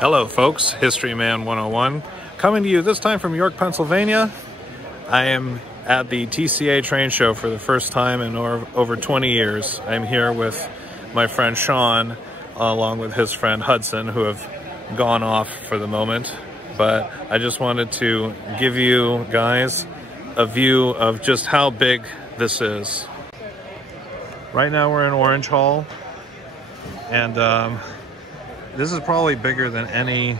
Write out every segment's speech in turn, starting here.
Hello folks, History Man 101, coming to you this time from York, Pennsylvania. I am at the TCA train show for the first time in over 20 years. I'm here with my friend Sean, along with his friend Hudson, who have gone off for the moment. But I just wanted to give you guys a view of just how big this is. Right now we're in Orange Hall, and this is probably bigger than any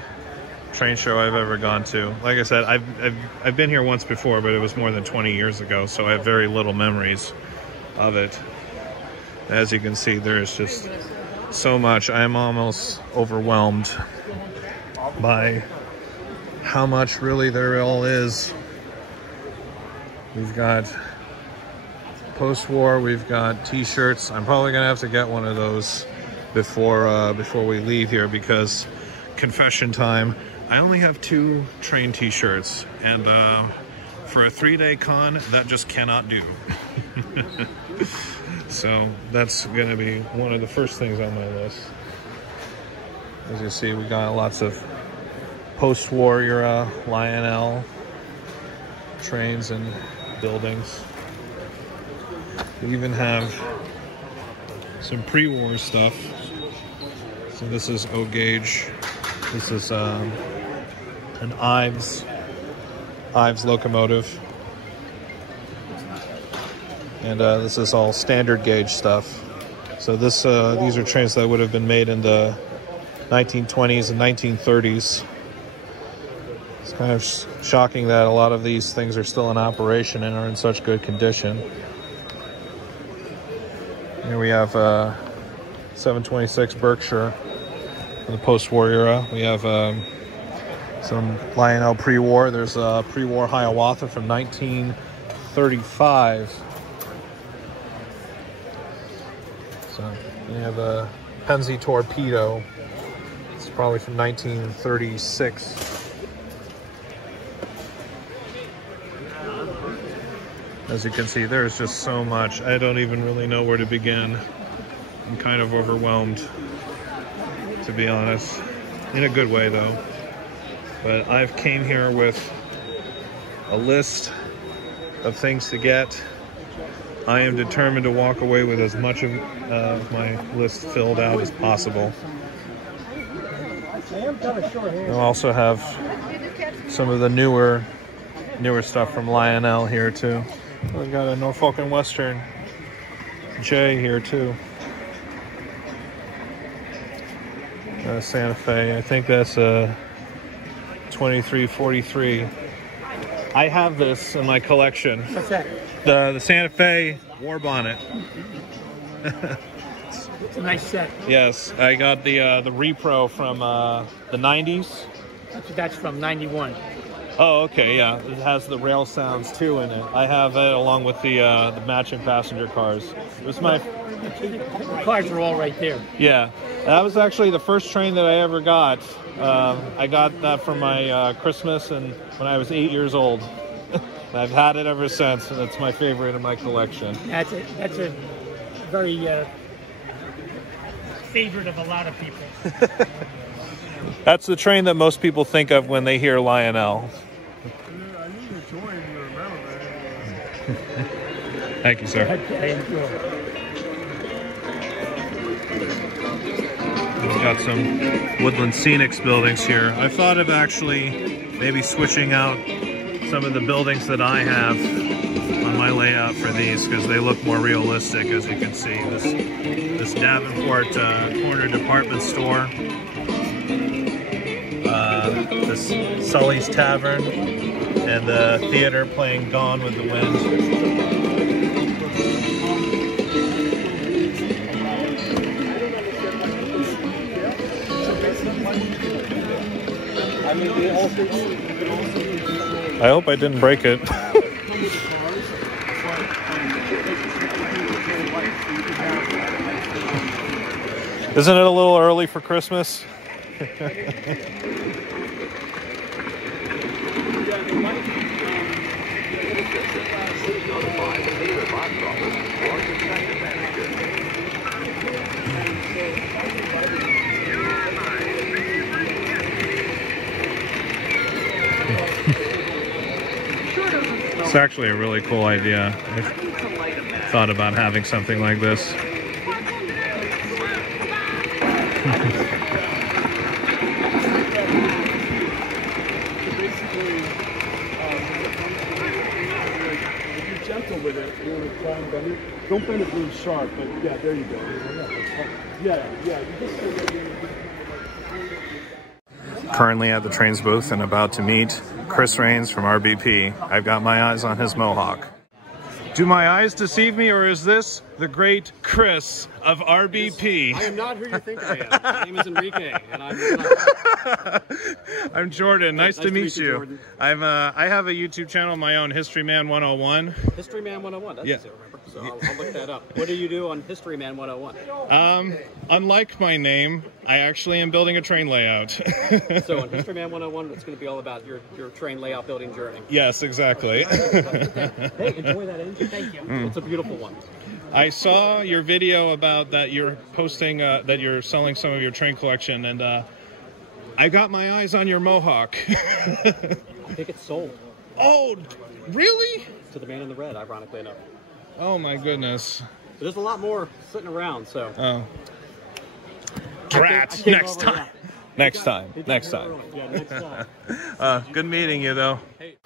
train show I've ever gone to. Like I said, I've been here once before, but it was more than 20 years ago, so I have very little memories of it. As you can see, there is just so much. I am almost overwhelmed by how much really there all is. We've got post-war, we've got t-shirts. I'm probably gonna have to get one of those before we leave here, because confession time, I only have 2 train t-shirts, and for a 3-day con, that just cannot do. So that's gonna be one of the first things on my list. As you see, we got lots of post-war era Lionel trains and buildings. We even have some pre-war stuff. So this is O-gauge. This is an Ives locomotive. And this is all standard gauge stuff. So this these are trains that would have been made in the 1920s and 1930s. It's kind of shocking that a lot of these things are still in operation and are in such good condition. Here we have 726 Berkshire in the post-war era. We have some Lionel pre-war. There's a pre-war Hiawatha from 1935. So we have a Pennsy Torpedo. It's probably from 1936. As you can see, there's just so much. I don't even really know where to begin. I'm kind of overwhelmed, to be honest. In a good way, though. But I've came here with a list of things to get. I am determined to walk away with as much of my list filled out as possible. We'll also have some of the newer stuff from Lionel here, too. We've got a Norfolk and Western J here too. Santa Fe, I think that's a 2343. I have this in my collection. What's that? The Santa Fe war bonnet. It's a nice set. Yes, I got the repro from the 90s. That's from 91. Oh, okay, yeah. It has the rail sounds too in it. I have it along with the matching passenger cars. It was my... The cars are all right there. Yeah, that was actually the first train that I ever got. I got that for my Christmas and when I was 8 years old. I've had it ever since, and it's my favorite in my collection. That's a very favorite of a lot of people. That's the train that most people think of when they hear Lionel. Thank you, sir. We've got some Woodland Scenics buildings here. I thought of actually maybe switching out some of the buildings that I have on my layout for these, because they look more realistic. As you can see, this Davenport corner department store, this Sully's Tavern, and the theater playing Gone with the Wind. I hope I didn't break it. Isn't it a little early for Christmas? It's actually a really cool idea. I thought about having something like this. With it, you want to try and bend it. Don't bend it really sharp, but yeah, there you go. Yeah. Currently at the trains booth and about to meet Chris Rains from RBP. I've got my eyes on his mohawk. Do my eyes deceive me, or is this the great Chris of RBP? I am not who you think I am. My name is Enrique, and I'm Jordan. Nice to meet you. Jordan. I have a YouTube channel of my own, History Man 101. History Man 101. That's Yeah. easy to remember. So I'll look that up. What do you do on History Man 101? Unlike my name, I actually am building a train layout. So on History Man 101, it's going to be all about your train layout building journey. Yes, exactly. Hey, enjoy that engine. Thank you. It's a beautiful one. I saw your video about that you're posting, that you're selling some of your train collection, and I got my eyes on your mohawk. I think it's sold. Oh, really? To the man in the red, ironically enough. Oh my goodness. So there's a lot more sitting around, so. Oh. I Drat. came Next over, time. yeah. Next time. Next time. Yeah, next time. Good meeting you, though. Hey.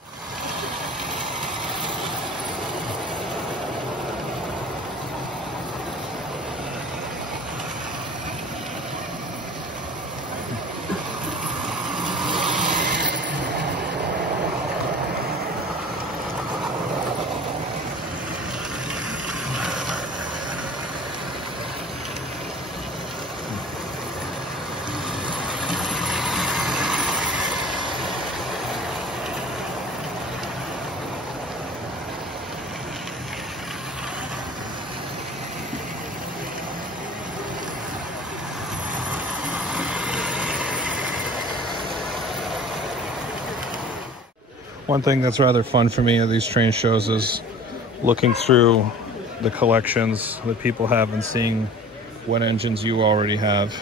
One thing that's rather fun for me at these train shows is looking through the collections that people have and seeing what engines you already have.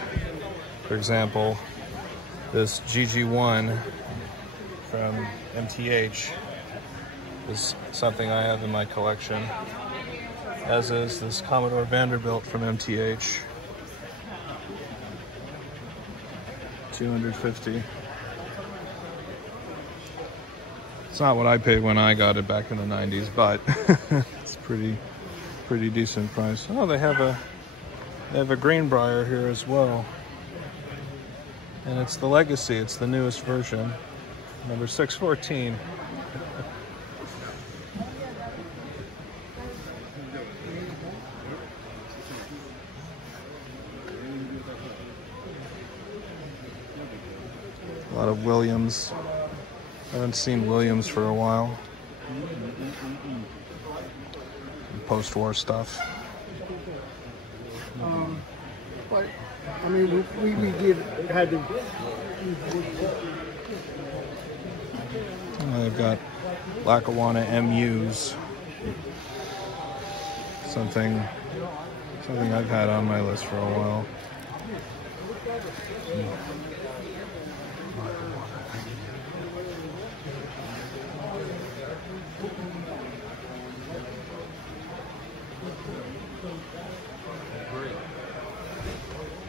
For example, this GG1 from MTH is something I have in my collection, as is this Commodore Vanderbilt from MTH. 250. It's not what I paid when I got it back in the 90s, but it's pretty decent price. Oh, they have a Greenbrier here as well. And it's the Legacy, it's the newest version. Number 614. A lot of Williams. I haven't seen Williams for a while. Post-war stuff. But I mean, we had to. They've got Lackawanna MUs. Something I've had on my list for a while.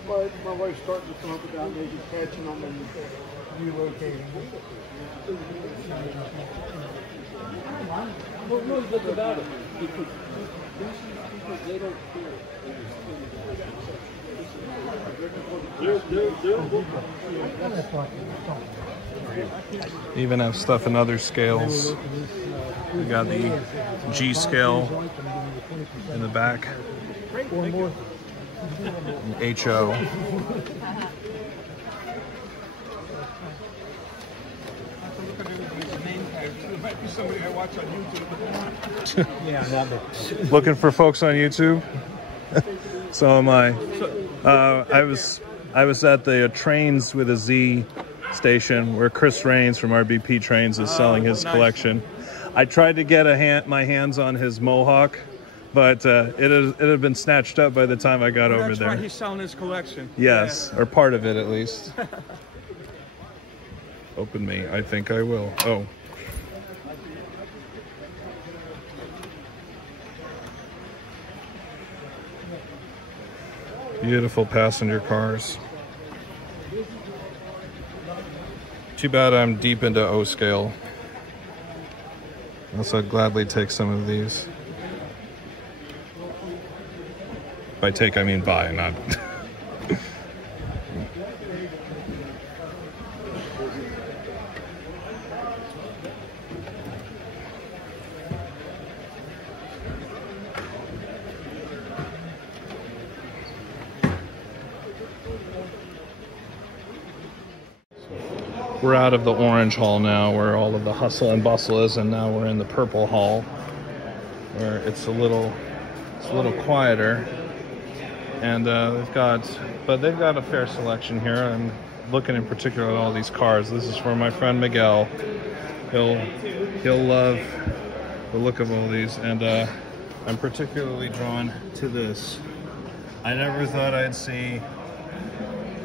But my wife's starting to talk about maybe catching them and relocating. Well, really good about it. Because they don't They even have stuff in other scales. We got the G scale in the back. And HO. Looking for folks on YouTube? So am I. I was at the Trains with a Z station where Chris Rains from RBP Trains is selling his collection. I tried to get my hands on his Mohawk, but it had been snatched up by the time I got over there. That's why he's selling his collection. Yes, or part of it at least. Open me. I think I will. Oh. Beautiful passenger cars. Too bad I'm deep into O scale. Else I'd gladly take some of these. By take, I mean buy, not... We're out of the orange hall now, where all of the hustle and bustle is, and now we're in the purple hall, where it's a little quieter. And they've got a fair selection here. I'm looking in particular at all these cars. This is for my friend Miguel. He'll love the look of all these, and I'm particularly drawn to this. I never thought I'd see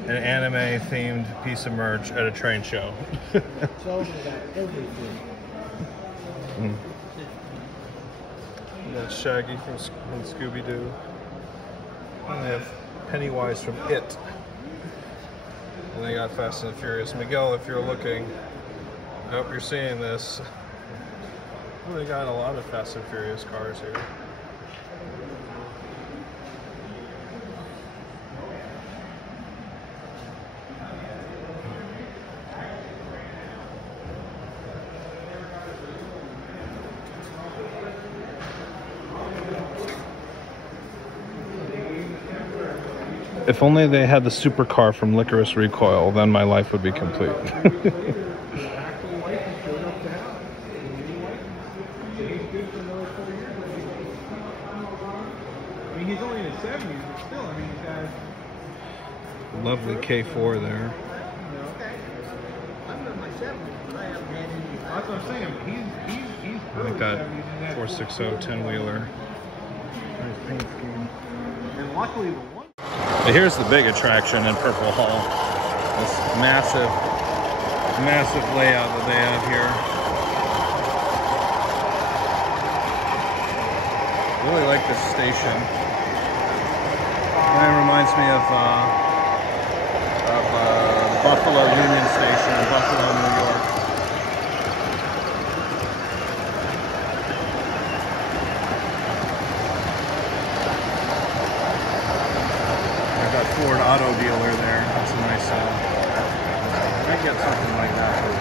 an anime themed piece of merch at a train show. That's Shaggy from Scooby-Doo. And they have Pennywise from It. And they got Fast and Furious. Miguel, if you're looking, I hope you're seeing this. Well, they got a lot of Fast and Furious cars here. If only they had the supercar from Licorice Recoil, then my life would be complete. He's only in his 70s, but still, I mean, he's got... Lovely K4 there. Okay. I'm in my 70s, but I haven't had any... That's what I'm saying. He's I think that 460 10-wheeler. Nice paint scheme. And luckily, the one... But here's the big attraction in Purple Hall. This massive layout that they have here. Really like this station. Kind of reminds me of Buffalo Union Station in Buffalo, New York. I've got Ford Auto Dealer there. That's a nice. I get something like that for the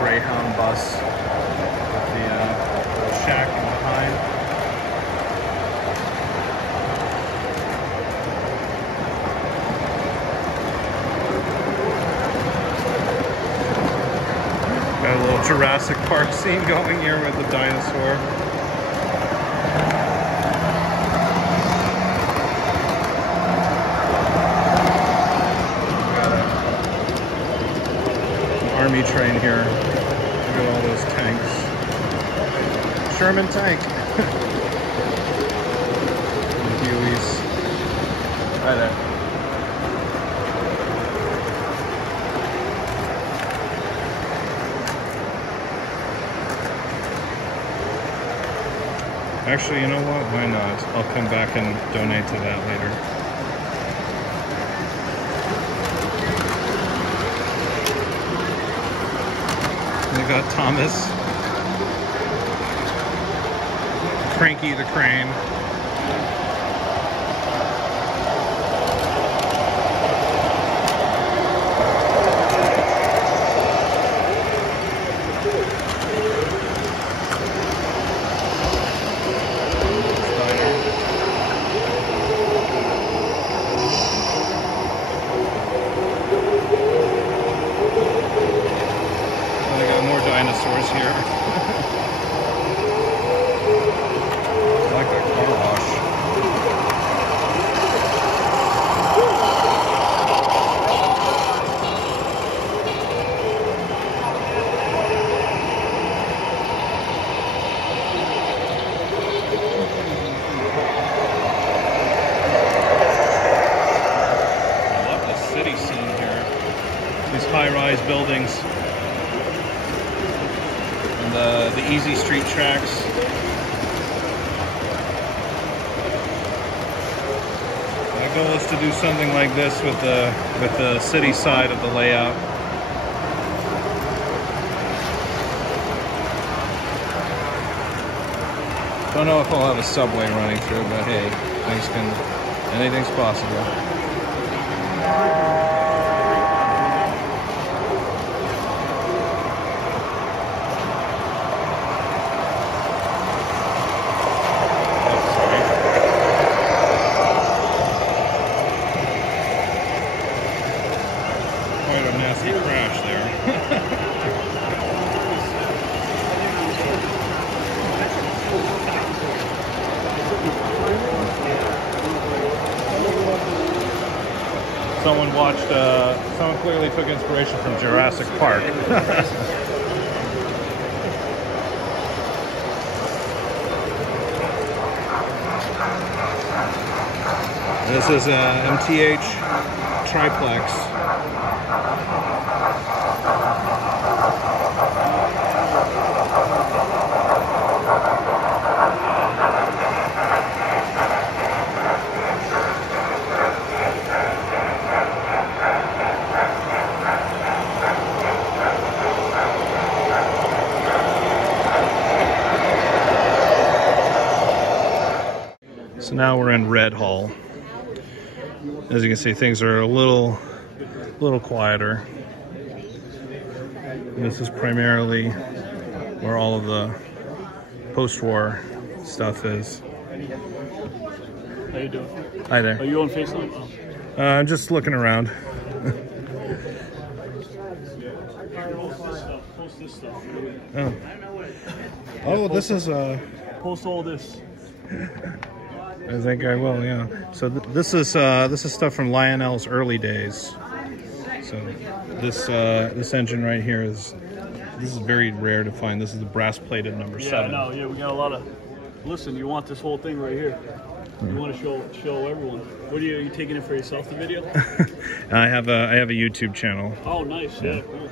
Greyhound bus with the shack behind. Got a little Jurassic Park scene going here with the dinosaur. Got an army train here. Look at all those tanks. Sherman tank. Hueys. Right there. Actually, you know what? Why not? I'll come back and donate to that later. We got Thomas. Cranky the Crane. Dinosaurs here. I like that car wash. I love the city scene here. These high-rise buildings. and the easy street tracks. My goal is to do something like this with the city side of the layout. Don't know if I'll have a subway running through, but hey, anything's possible. Quite a nasty crash there. Someone clearly took inspiration from Jurassic Park. This is a MTH triplex. So now we're in Red Hall. As you can see, things are a little quieter. This is primarily where all of the post-war stuff is. How you doing? Hi there. Are you on FaceTime? Oh. I'm just looking around. Post this stuff. Oh, this is Post all this. I think I will, yeah. So this is stuff from Lionel's early days. So this engine right here is very rare to find. This is the brass plated number 7. Yeah, no, yeah, we got a lot of. Listen, you want this whole thing right here? You want to show everyone. What are you taking it for yourself? The video? I have a YouTube channel. Oh, nice. Yeah, cool.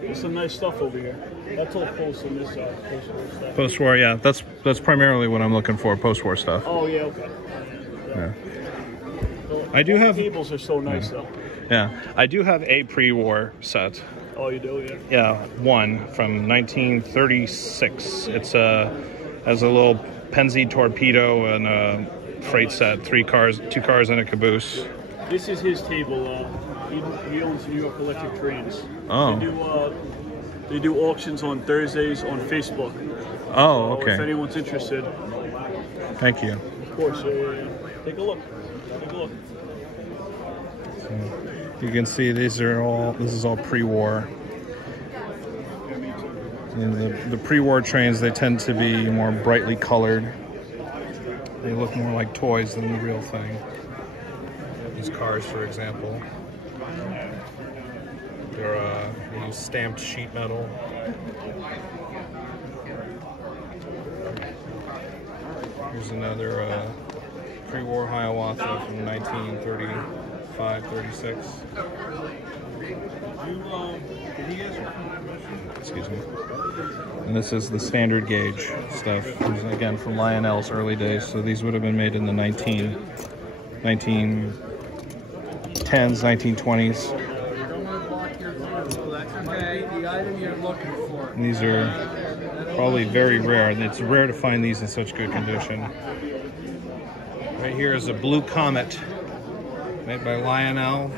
There's some nice stuff over here. That's all post on this side. Post-war stuff. Post-war, yeah. That's primarily what I'm looking for. Post-war stuff. Oh yeah, okay. Yeah. So, I do have. Tables are so nice though. Yeah, I do have a pre-war set. Oh, you do, yeah. Yeah, one from 1936. It's has a little Penzi torpedo and a freight set, 2 cars and a caboose. This is his table. He owns New York Electric Trains. Oh. They do auctions on Thursdays on Facebook. Oh, So okay. if anyone's interested, Thank you. of course, take a look. Take a look. So you can see this is all pre-war. And the pre-war trains, they tend to be more brightly colored. They look more like toys than the real thing. These cars, for example, they use stamped sheet metal. Here's another pre-war Hiawatha from 1935-36. Excuse me. And this is the standard gauge stuff. These, again, from Lionel's early days. So these would have been made in the 1910s, 1920s. And these are probably very rare. It's rare to find these in such good condition. Right here is a Blue Comet made by Lionel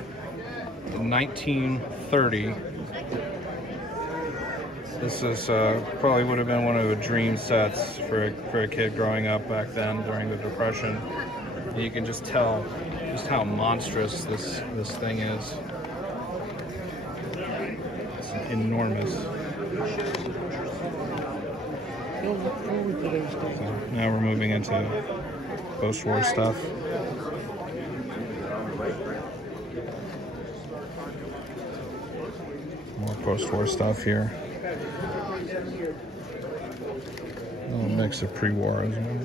in 1930. This is probably would have been one of the dream sets for a kid growing up back then during the Depression. And you can just tell just how monstrous this thing is. It's enormous. So now we're moving into post-war stuff. More post-war stuff here. A little mix of pre-war as well.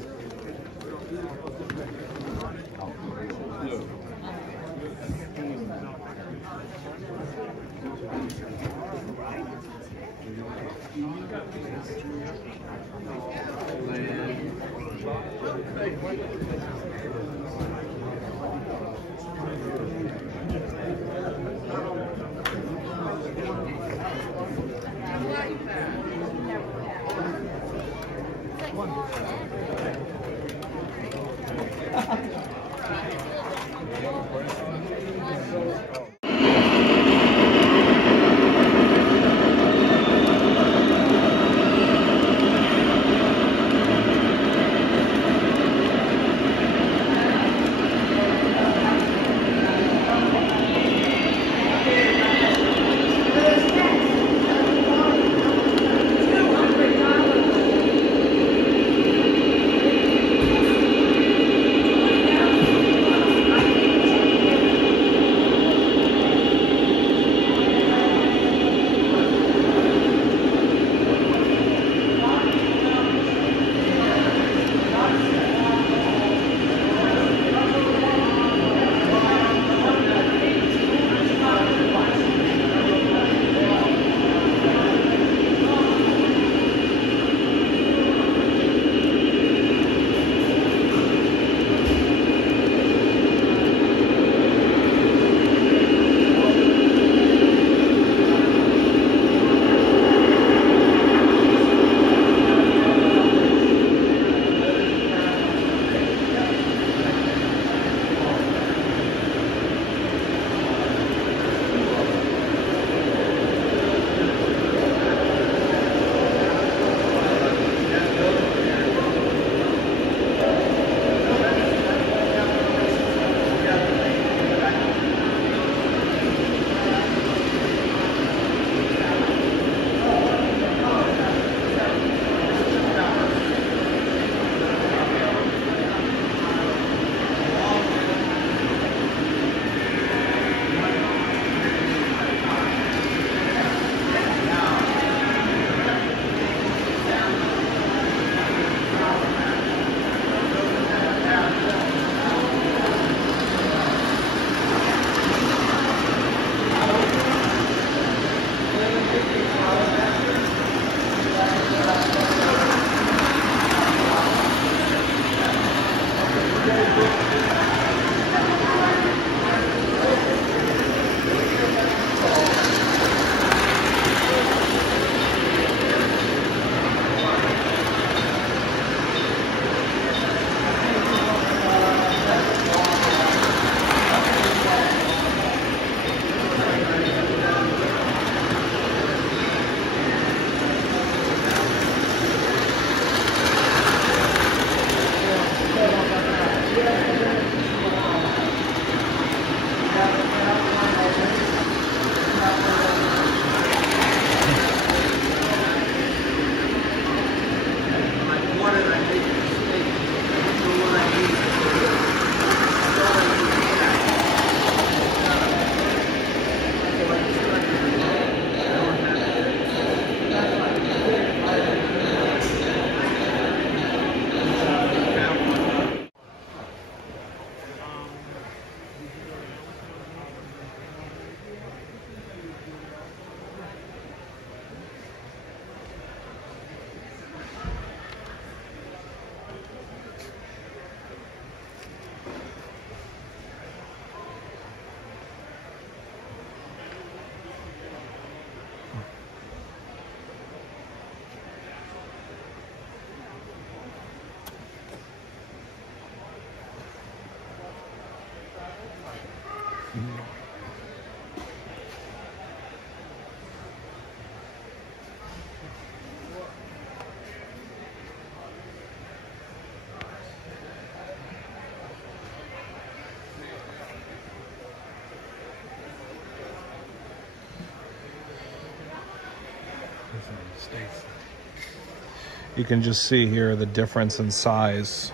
You can just see here the difference in size.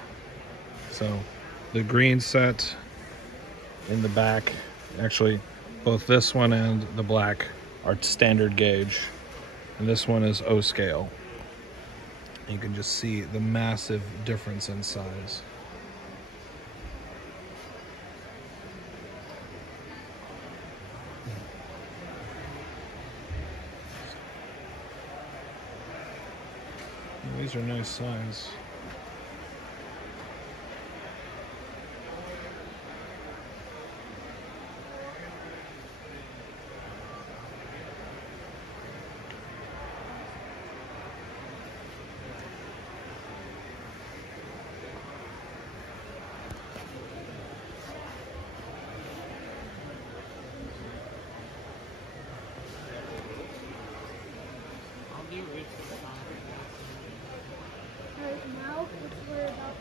So the green set in the back, actually both this one and the black are standard gauge, and this one is O scale. You can just see the massive difference in size. These are nice size. Right now, it's we're about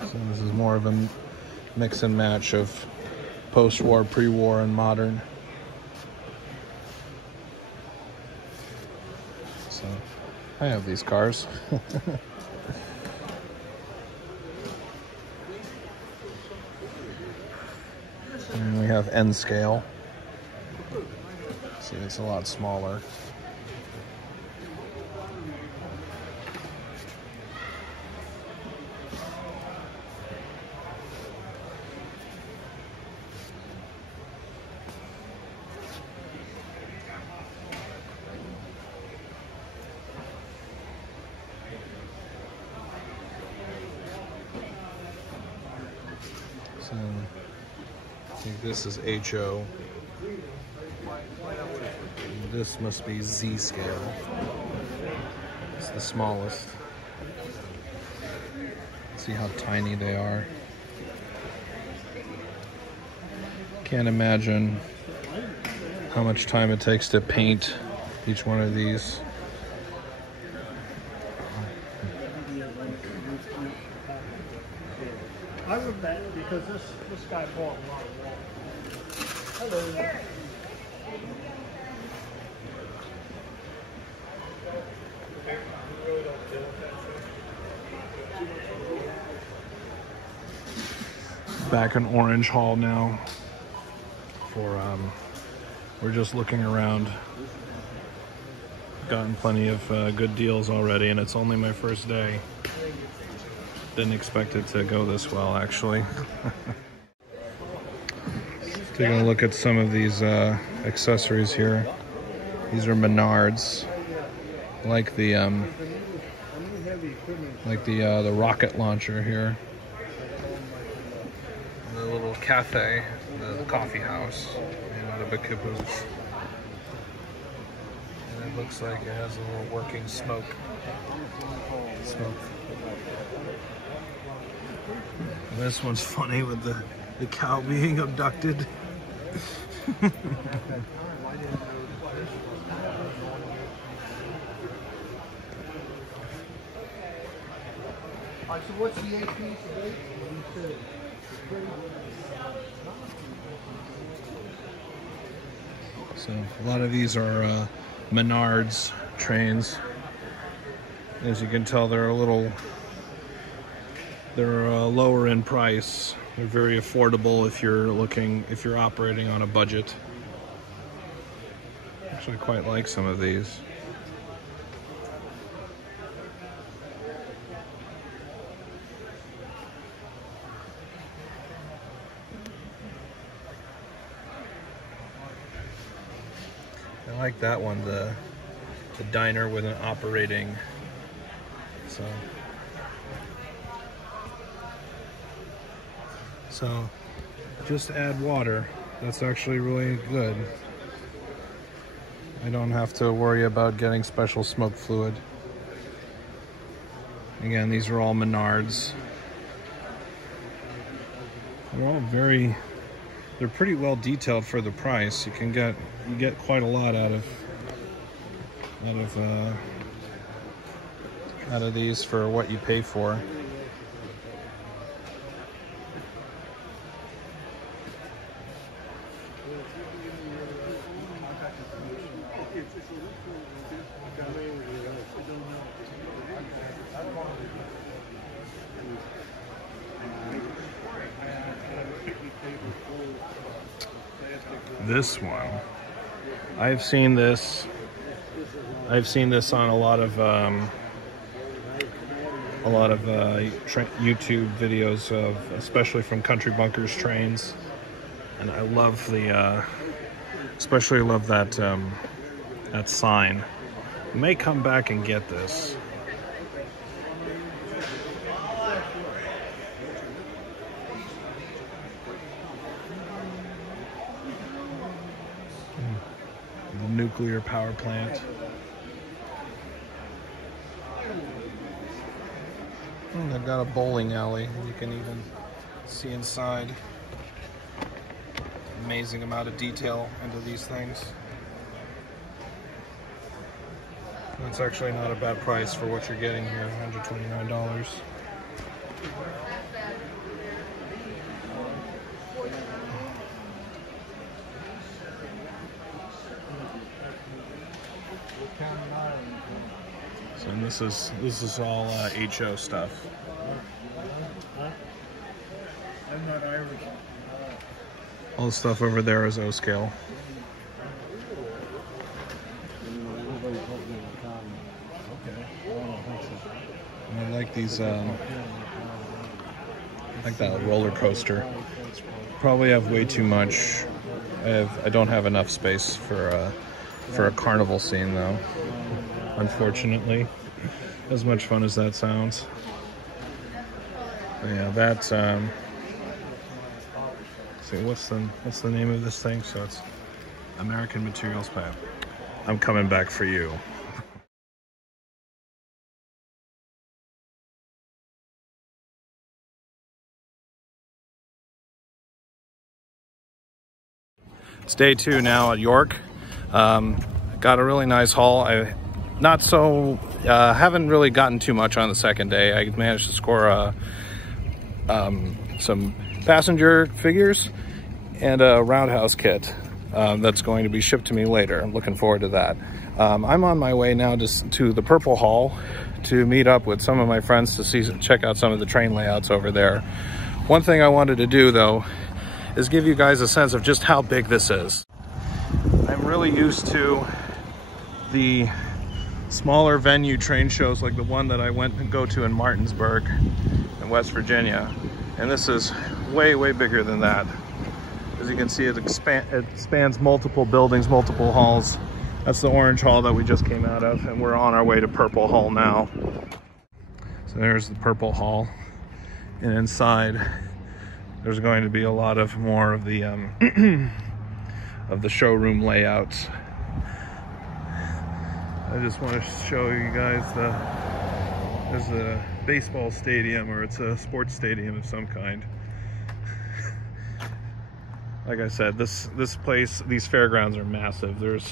So this is more of a mix and match of post-war, pre-war, and modern. So I have these cars. And we have N scale. See, it's a lot smaller. So I think this is HO. And this must be Z scale. It's the smallest. See how tiny they are. Can't imagine how much time it takes to paint each one of these. I would bet because this guy bought a lot of water. Hello. Back in Orange Hall now. We're just looking around. Gotten plenty of good deals already, and it's only my first day. Didn't expect it to go this well, actually. Taking a look at some of these accessories here. These are Menards, like the rocket launcher here. The little cafe, the coffee house, and the Caboose. And it looks like it has a little working smoke. This one's funny with the cow being abducted. So what's the AP today? So a lot of these are Menards trains. As you can tell, they're lower in price. They're very affordable if you're operating on a budget. Actually, I quite like some of these. I like that one, the diner with an operating. So just add water. That's actually really good. I don't have to worry about getting special smoke fluid. Again, these are all Menards. They're all they're pretty well detailed for the price. You get quite a lot out of these for what you pay for. This one, I've seen this on a lot of YouTube videos of, especially from Country Bunkers trains, and I love especially love that that sign. I may come back and get this. The nuclear power plant. They've got a bowling alley. You can even see inside. Amazing amount of detail into these things. That's actually not a bad price for what you're getting here, $129. So this is all HO stuff. I'm not Irish. All the stuff over there is O scale. And I like these, like that roller coaster. Probably have way too much. I don't have enough space for a carnival scene though, unfortunately. As much fun as that sounds. But yeah, that's see, what's the name of this thing? So it's American Materials Plant. I'm coming back for you. It's day 2 now at York. Got a really nice haul. Haven't really gotten too much on the second day. I managed to score some passenger figures and a Roundhouse kit that's going to be shipped to me later. I'm looking forward to that. I'm on my way now to the Purple Hall to meet up with some of my friends to check out some of the train layouts over there. One thing I wanted to do though is give you guys a sense of just how big this is. I'm really used to the smaller venue train shows like the one that I went and go to in Martinsburg in West Virginia, and this is way bigger than that. As you can see, it spans multiple buildings, multiple halls. That's the orange hall that we just came out of, and we're on our way to Purple Hall now. So there's the Purple Hall, and inside there's going to be a lot of more of the of the showroom layouts. I just want to show you guys there's a baseball stadium, or it's a sports stadium of some kind. Like I said, this place, these fairgrounds are massive. It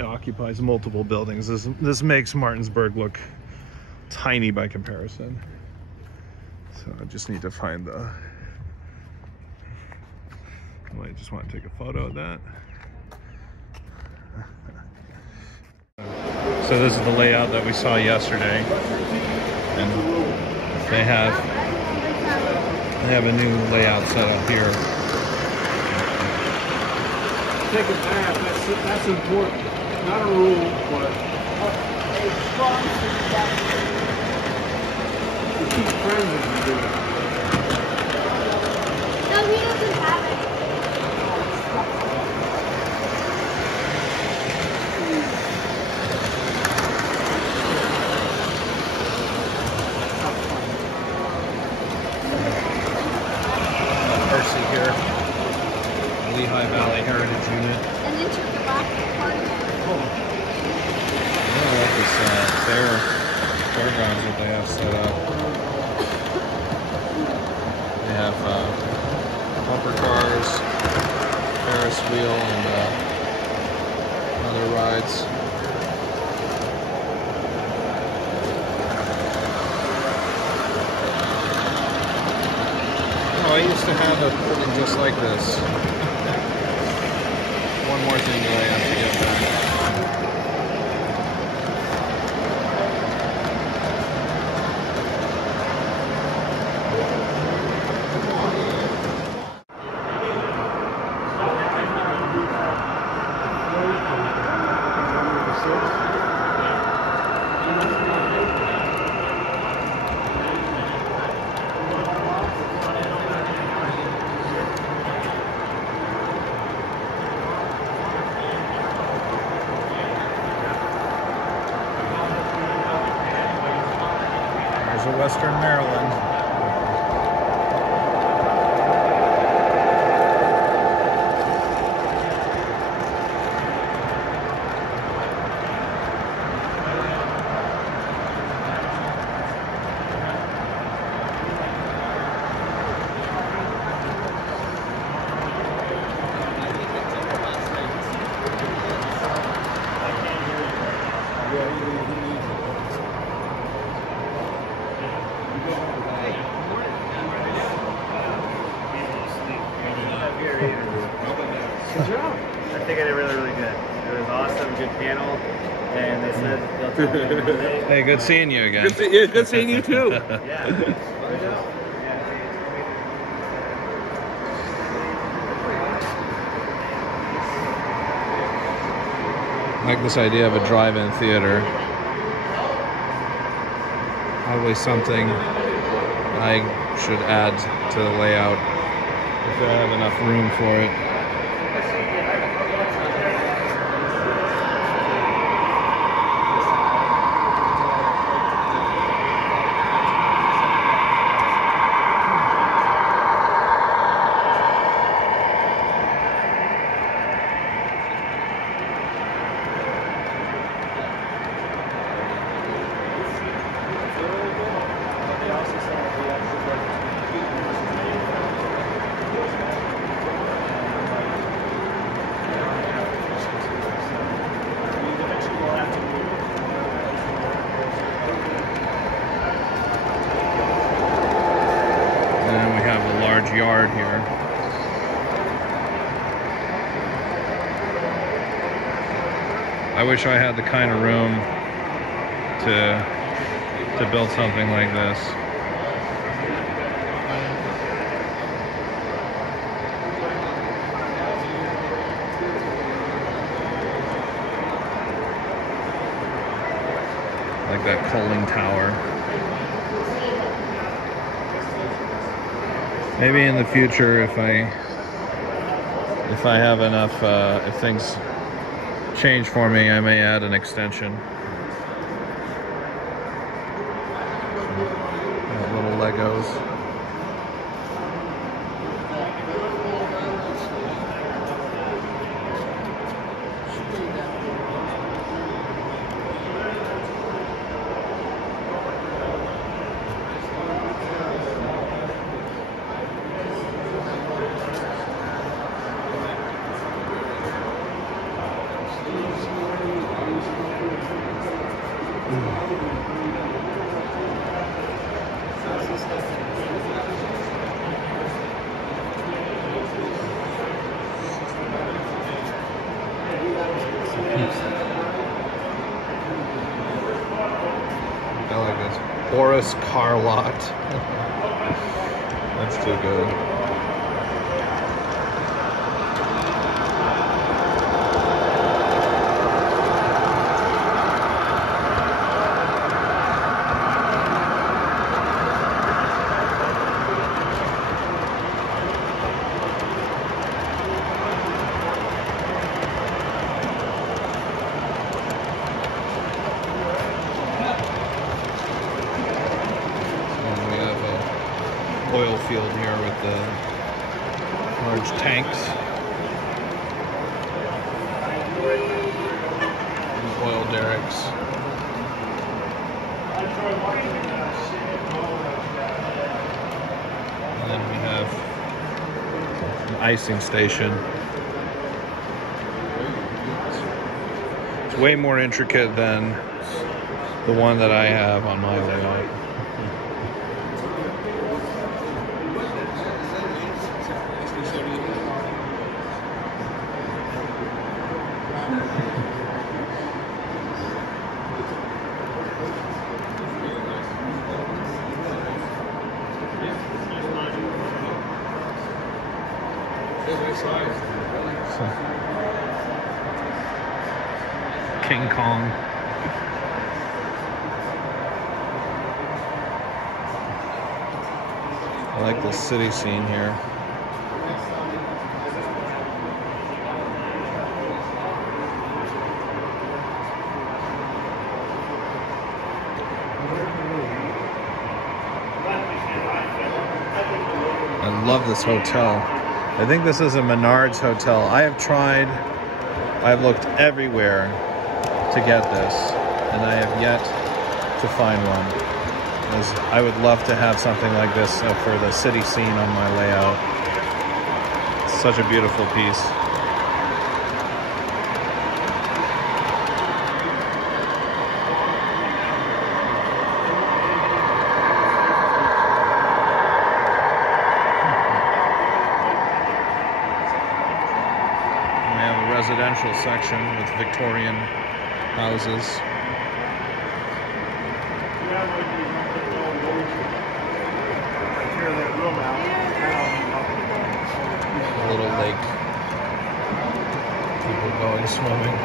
occupies multiple buildings. This makes Martinsburg look tiny by comparison. So I just need to find I just want to take a photo of that. So this is the layout that we saw yesterday, and they have a new layout set up here. Take a bath, that's important. Not a rule, but to keep friends if you do it. No, he doesn't have it. Here, Lehigh Valley Heritage Unit. And then took the back part. I like this fair describes what they have set up. They have bumper cars, Ferris wheel, and other rides. Oh, I used to have a thing just like this. One more thing that I have to get back. Western Maryland. I think I did really, really good. It was awesome, good panel, and they said they'll tell me today. Hey, good seeing you again. Good seeing you too. Yeah. I like this idea of a drive-in theater. Probably something I should add to the layout if I have enough room for it. Yard here. I wish I had the kind of room to build something like this. Like that coaling tower. Maybe in the future, if I have enough, if things change for me, I may add an extension. Little Legos. I like this. Boris car lot. That's too good. Oil field here with the large tanks. Oil derricks. icing station. It's way more intricate than the one that I have on my layout. King Kong. I like the city scene here. I love this hotel. I think this is a Menards hotel. I've looked everywhere to get this, and I have yet to find one. As I would love to have something like this for the city scene on my layout. It's such a beautiful piece. Residential section with Victorian houses. A little lake. People going swimming.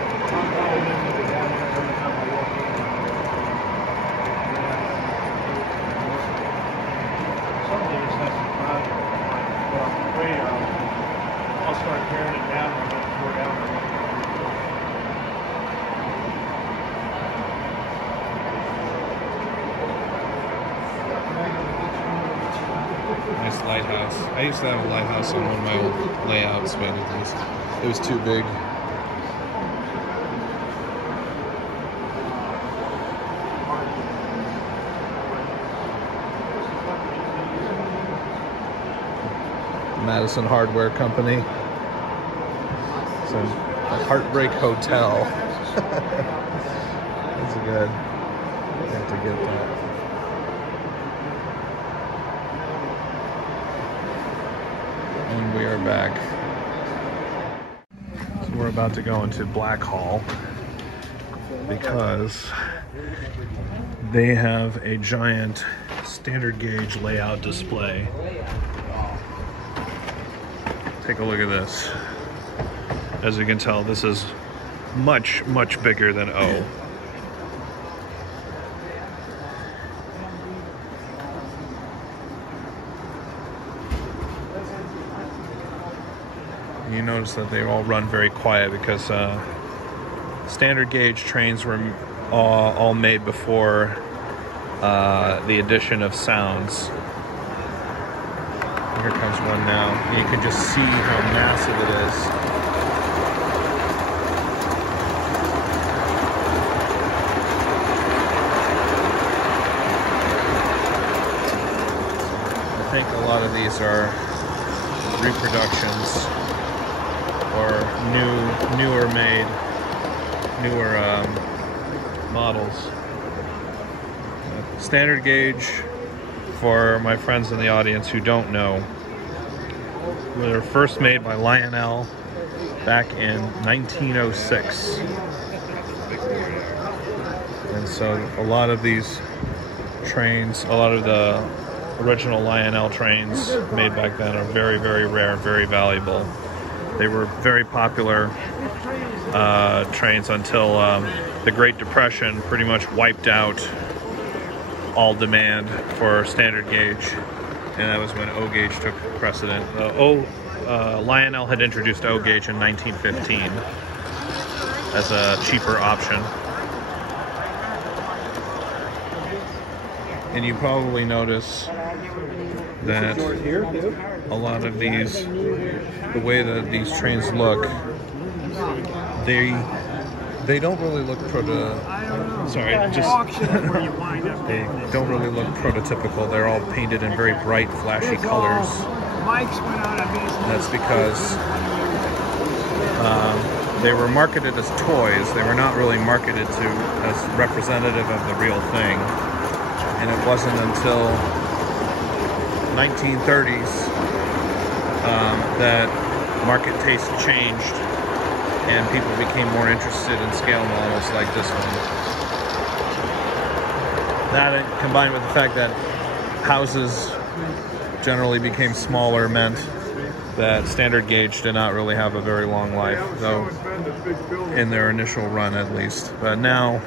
I'll start tearing it down and then pour down. Nice lighthouse. I used to have a lighthouse on one of my old layouts, but it was too big. Madison Hardware Company. It's a Heartbreak Hotel. That's good. I have to get that. And we are back. So we're about to go into Black Hall because they have a giant standard gauge layout display. Take a look at this. As you can tell, this is much, much bigger than O. You notice that they all run very quiet because standard gauge trains were all made before the addition of sounds. Here comes one now. You can just see how massive it is. I think a lot of these are reproductions or newer models. Standard gauge, for my friends in the audience who don't know, they were first made by Lionel back in 1906. And so a lot of these trains, a lot of the original Lionel trains made back then are very, very rare, very valuable. They were very popular trains until the Great Depression pretty much wiped out all demand for standard gauge, and that was when O gauge took precedent. Lionel had introduced O gauge in 1915 as a cheaper option. And you probably notice that a lot of these, the way that these trains look, they don't really look they don't really look prototypical. They're all painted in very bright, flashy colors. That's because they were marketed as toys. They were not really marketed to as representative of the real thing. And it wasn't until 1930s that market taste changed and people became more interested in scale models like this one. That, combined with the fact that houses generally became smaller, meant that standard gauge did not really have a very long life, though in their initial run at least. But now,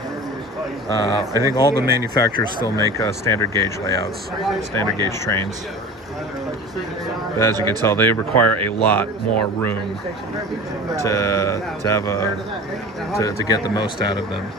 I think all the manufacturers still make standard gauge layouts, standard gauge trains. But as you can tell, they require a lot more room to get the most out of them.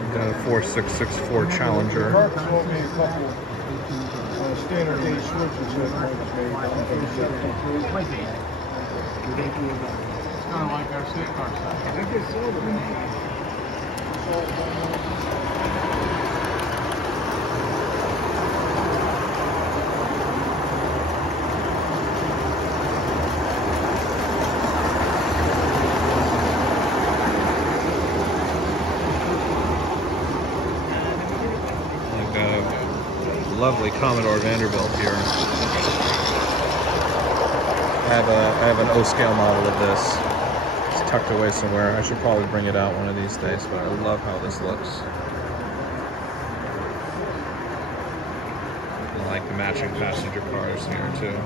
We've got a 4664 Challenger. Standard gauge switches. It's kind of like our state car stuff. I guess so. Lovely Commodore Vanderbilt here. I have an O-scale model of this. It's tucked away somewhere. I should probably bring it out one of these days, but I love how this looks. I like the matching passenger cars here too.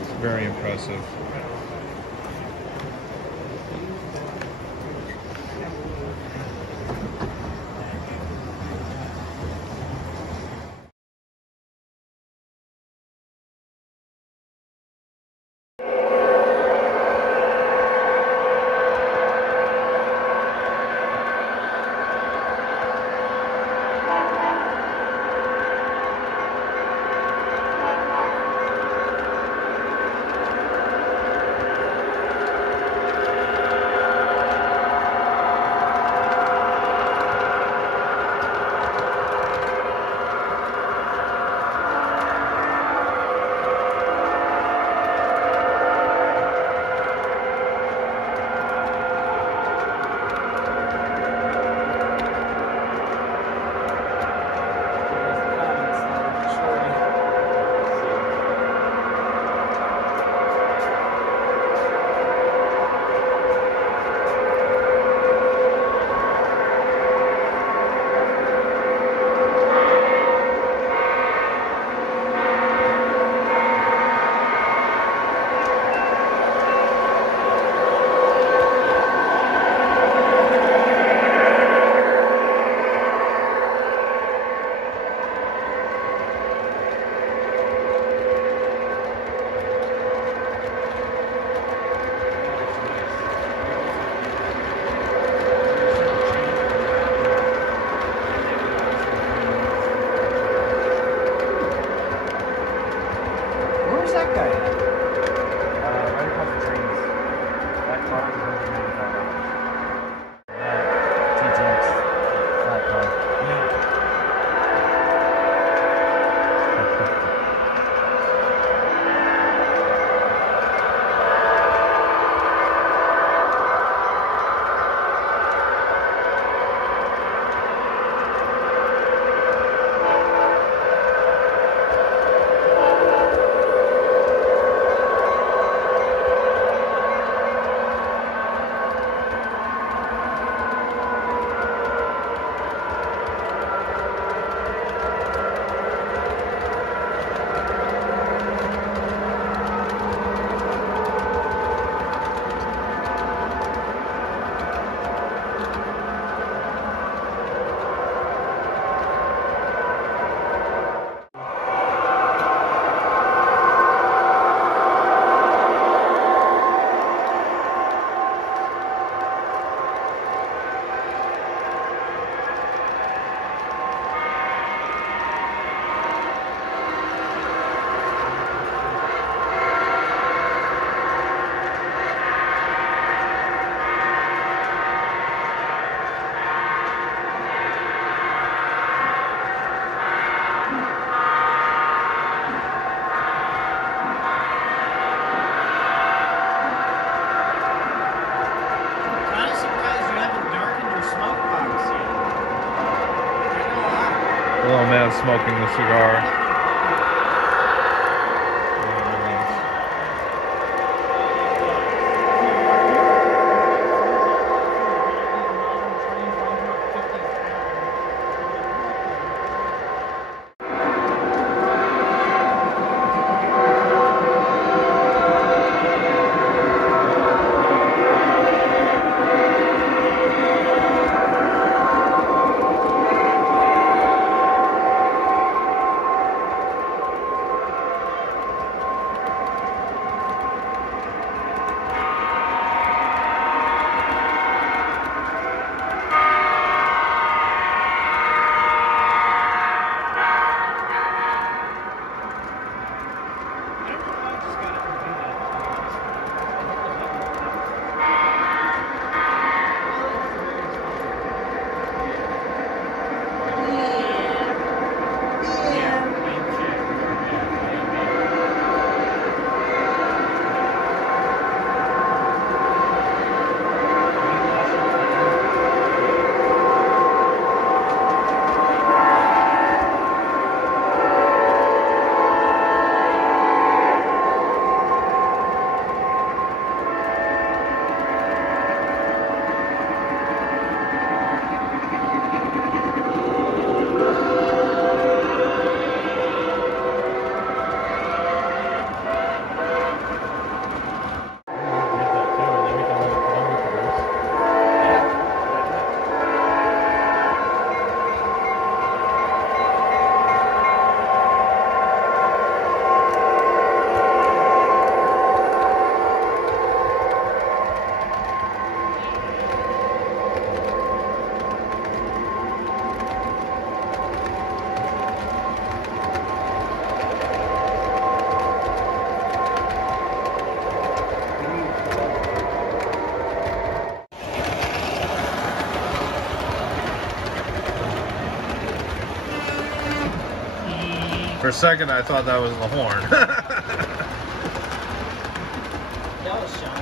It's very impressive. little man smoking the cigar. For a second, I thought that was the horn. That was Sean.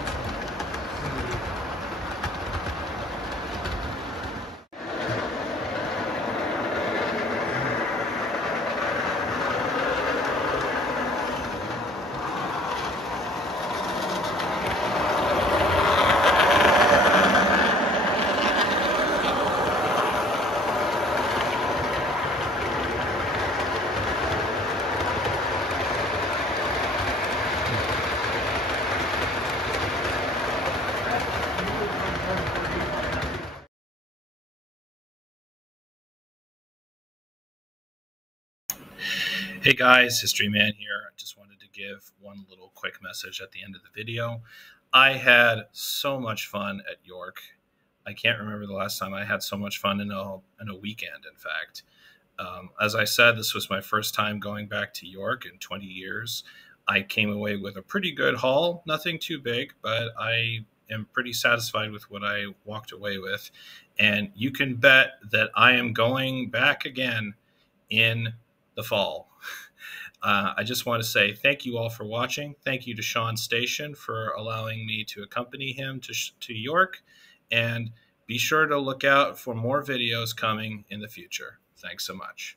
Hey guys, History Man here. I just wanted to give one little quick message at the end of the video. I had so much fun at York. I can't remember the last time I had so much fun in a weekend, in fact. As I said, this was my first time going back to York in 20 years. I came away with a pretty good haul, nothing too big, but I am pretty satisfied with what I walked away with. And you can bet that I am going back again in the fall. I just want to say thank you all for watching. Thank you to Sean Station for allowing me to accompany him to York. And be sure to look out for more videos coming in the future. Thanks so much.